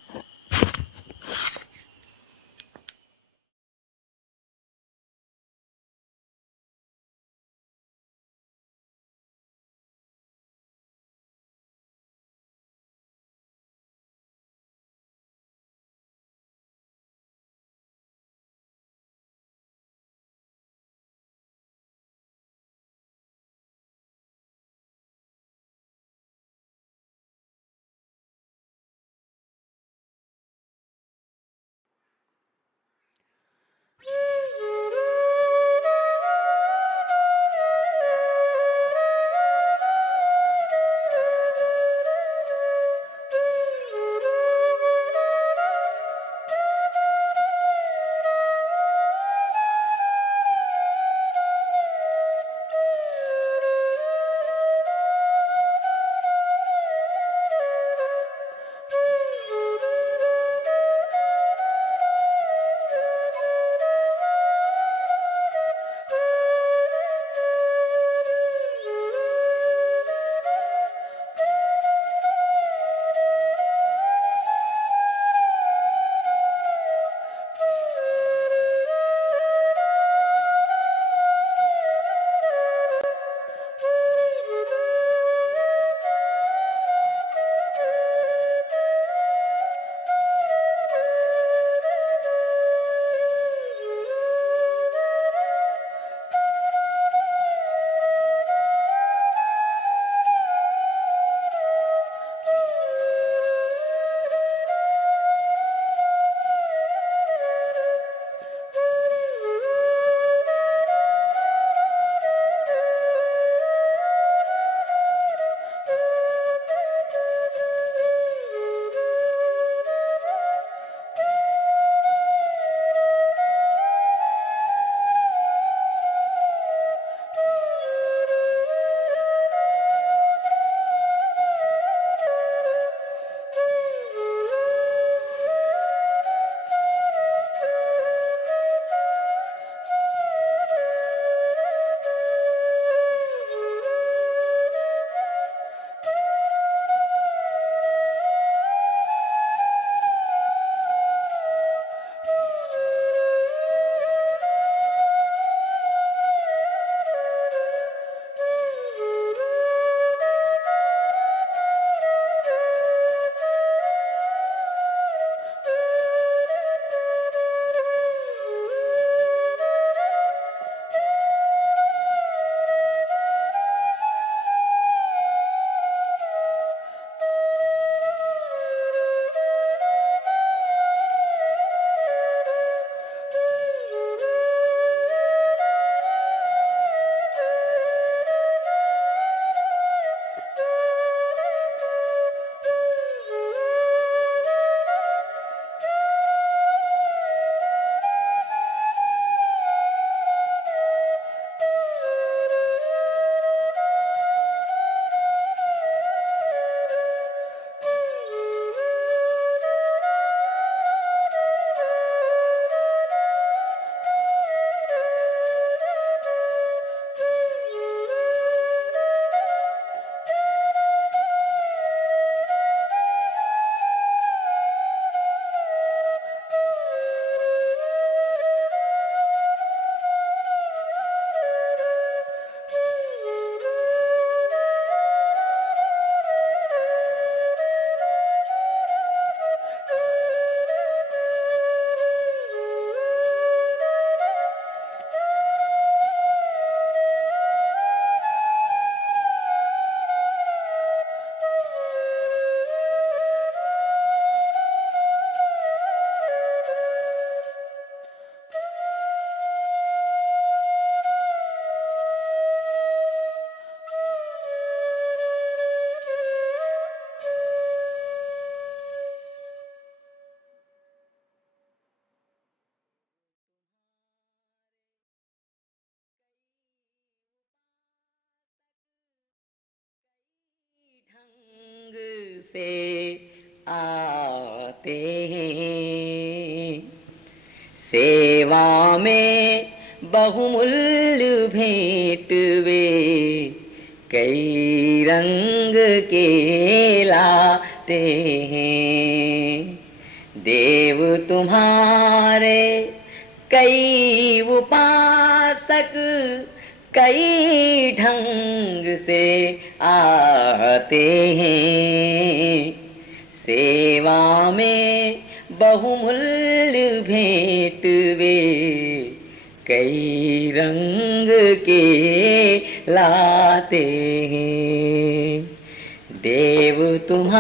से आते हैं। सेवा में बहुमूल्य भेंट वे कई रंग के लाते हैं। देव तुम्हारे कई उपासक कई ढंग से आते हैं। सेवा में बहुमूल्य भेंट वे कई रंग के लाते हैं। देव तुम्हारे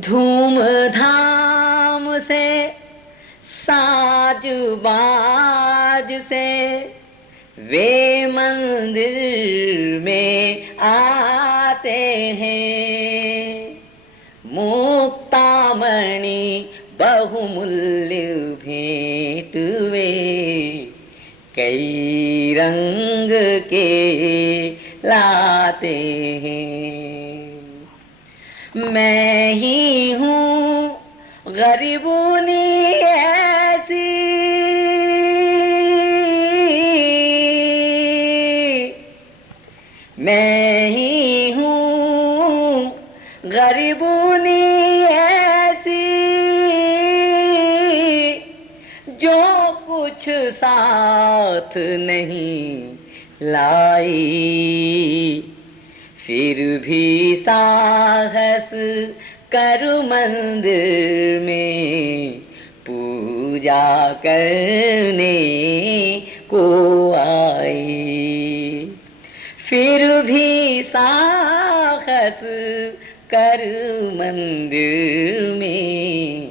धूमधाम से साज बाज से वे मंदिर में आते हैं। मुक्तामणि बहुमूल्य भेंट वे कई रंग के लाते हैं। मैं ही हूँ गरीबोनी ऐसी मैं ही हूँ गरीबोनी ऐसी जो कुछ साथ नहीं लाई फिर भी साहस कर मंदिर में पूजा करने को आई। फिर भी साहस कर मंदिर में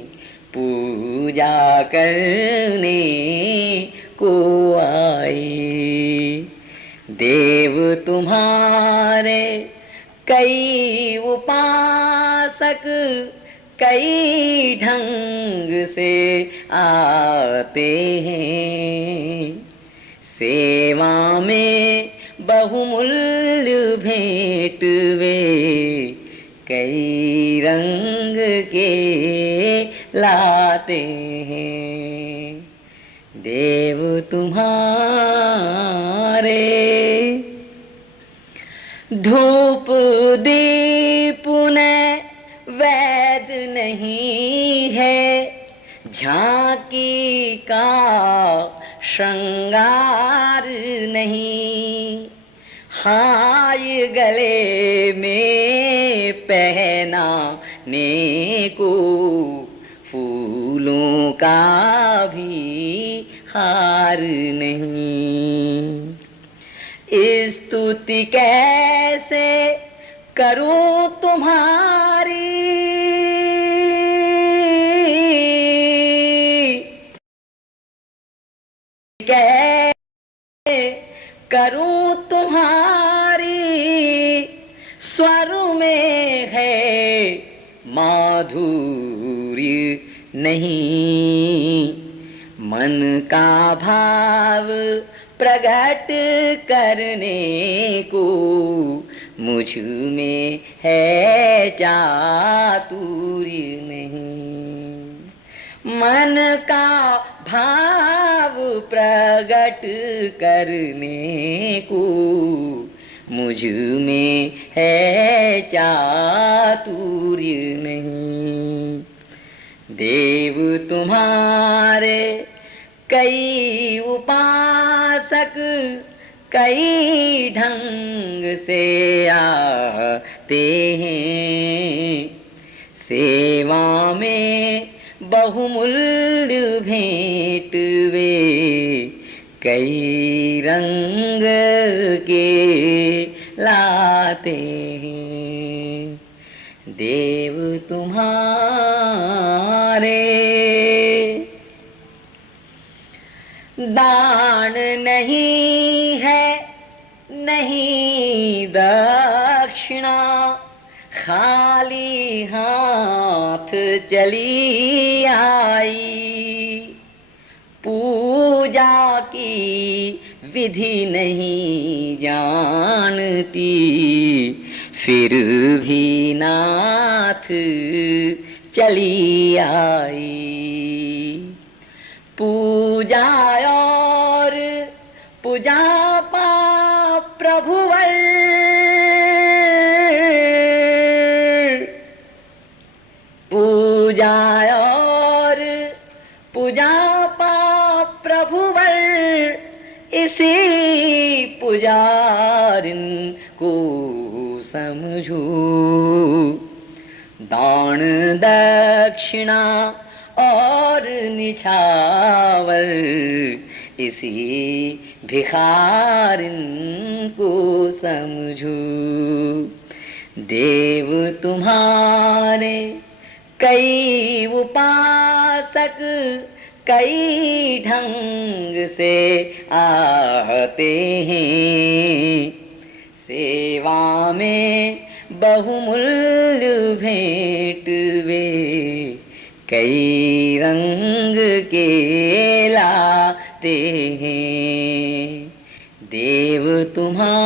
पूजा करने को आई। देव तुम्हारे कई उपासक कई ढंग से आते हैं। सेवा में बहुमूल्य भेंट वे कई रंग के लाते हैं। देव तुम्हारे धूप दीप ने वैद नहीं है, झांकी का श्रृंगार नहीं, हाय गले में पहनाने को फूलों का भी हार नहीं। स्तुति कैसे करूं तुम्हारी, कैसे करूं तुम्हारी, स्वर में है माधुर्य नहीं, मन का भाव प्रकट करने को मुझ में है चातुर्य नहीं। मन का भाव प्रकट करने को मुझ में है चातुर्य नहीं। देव तुम्हारे कई उपासक कई ढंग से आते हैं। सेवा में बहुमूल्य भेंट वे कई रंग के लाते हैं। देव तुम्हारे दान नहीं है नहीं दक्षिणा, खाली हाथ चली आई। पूजा की विधि नहीं जानती, फिर भी नाथ चली आई। पूजा और पूजा पा प्रभुवर, पूजा और पूजा पा प्रभुवर, इसी पुजारिन को समझो। दान दक्षिणा और निछावर, इसी भिखारिन को समझो। देव तुम्हारे कई उपासक कई ढंग से आते हैं, सेवा में बहुमूल्य भेंट वे कई रंग के लाते हैं। देव तुम्हारे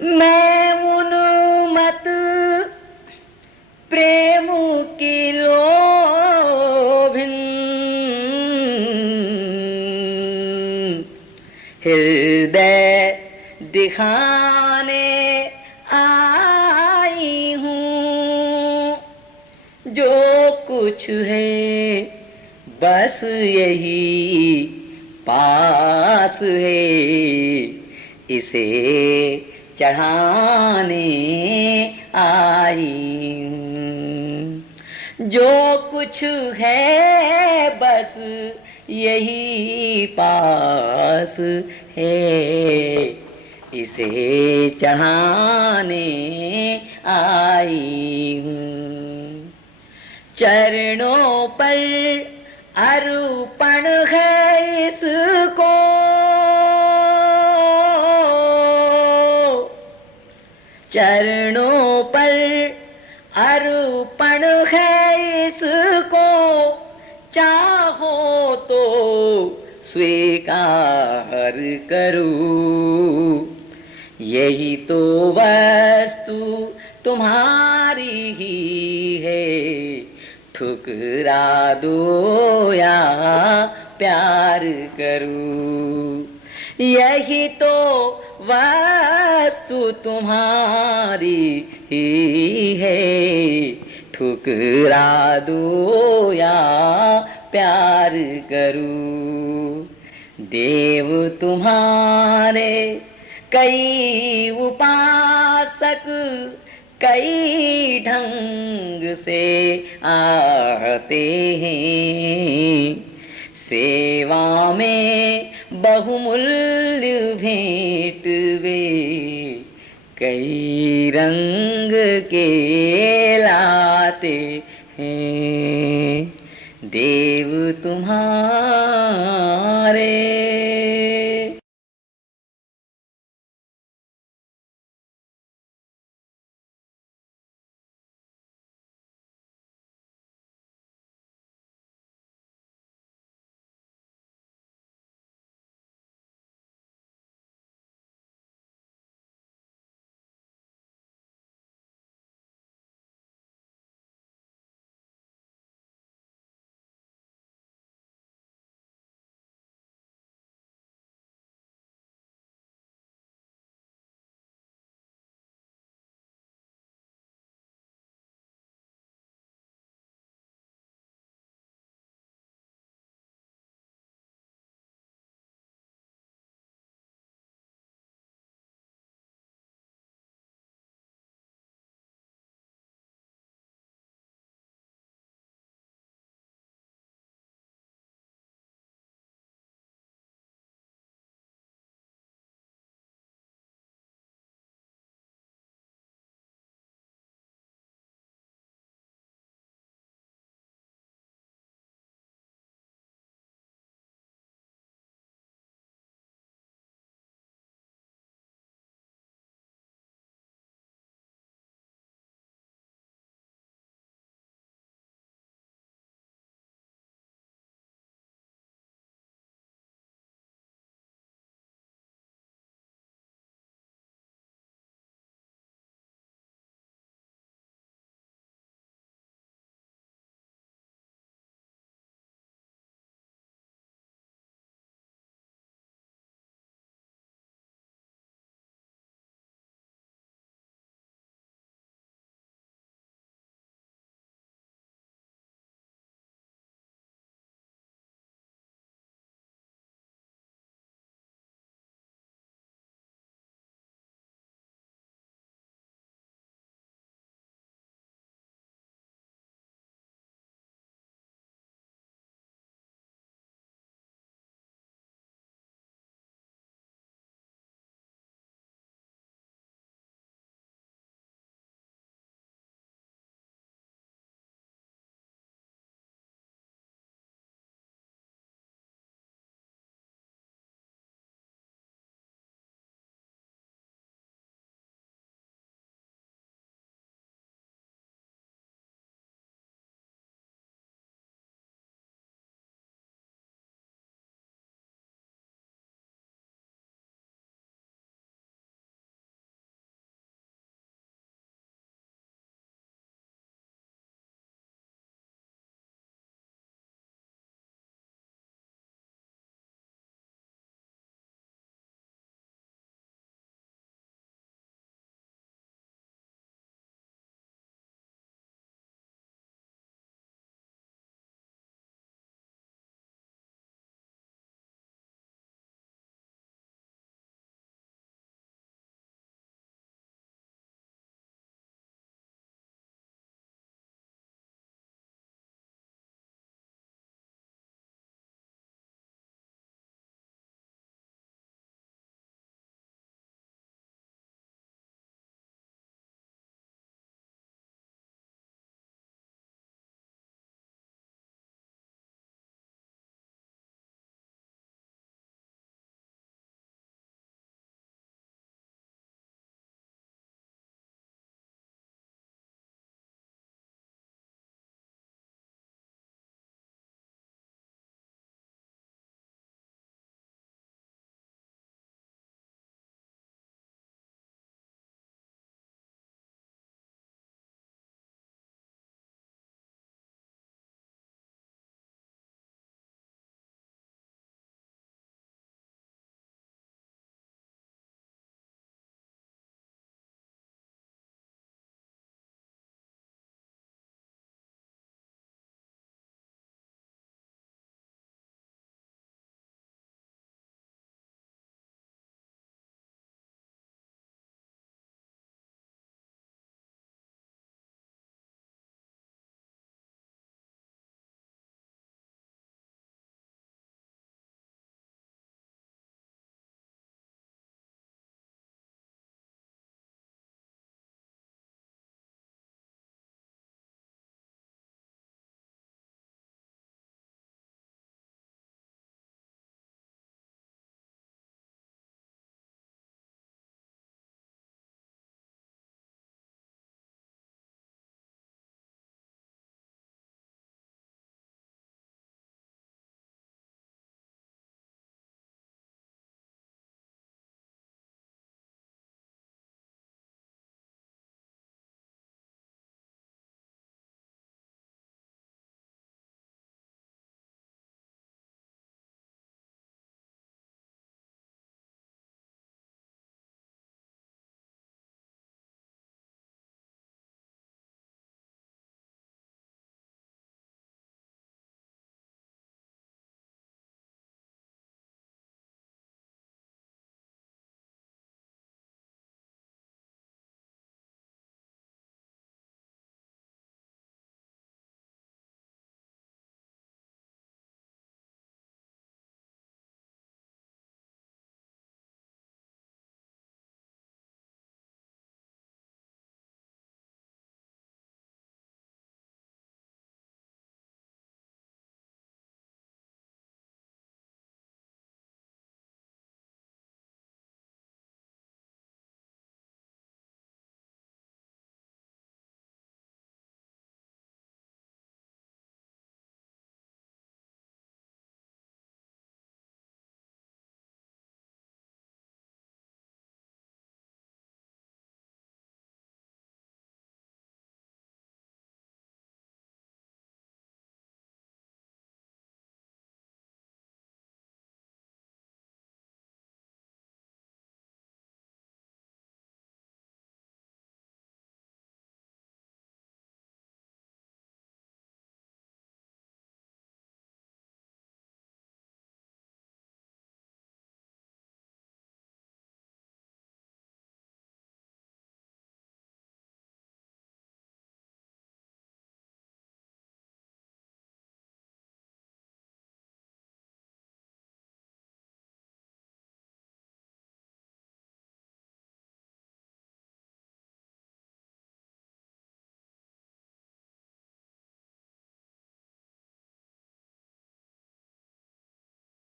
मैं उन्मत्त प्रेम की लोभिन, हृदय दिखाने आई हूँ। जो कुछ है बस यही पास है, इसे चढ़ाने आई हूँ। जो कुछ है बस यही पास है, इसे चढ़ाने आई हूँ। चरणों पर अर्पण है इसको, चरणों पर अर्पण है इसको। चाहो तो स्वीकार करो, यही तो वस्तु तुम्हारी ही है। ठुकरा दो या प्यार करो, यही तो वस्तु तुम्हारी ही है। ठुकरा दो या प्यार करो। देव तुम्हारे कई उपासक कई ढंग से आते हैं, सेवा में बहुमूल्य भेंट वे कई रंग के लाते हैं। देव तुम्हारे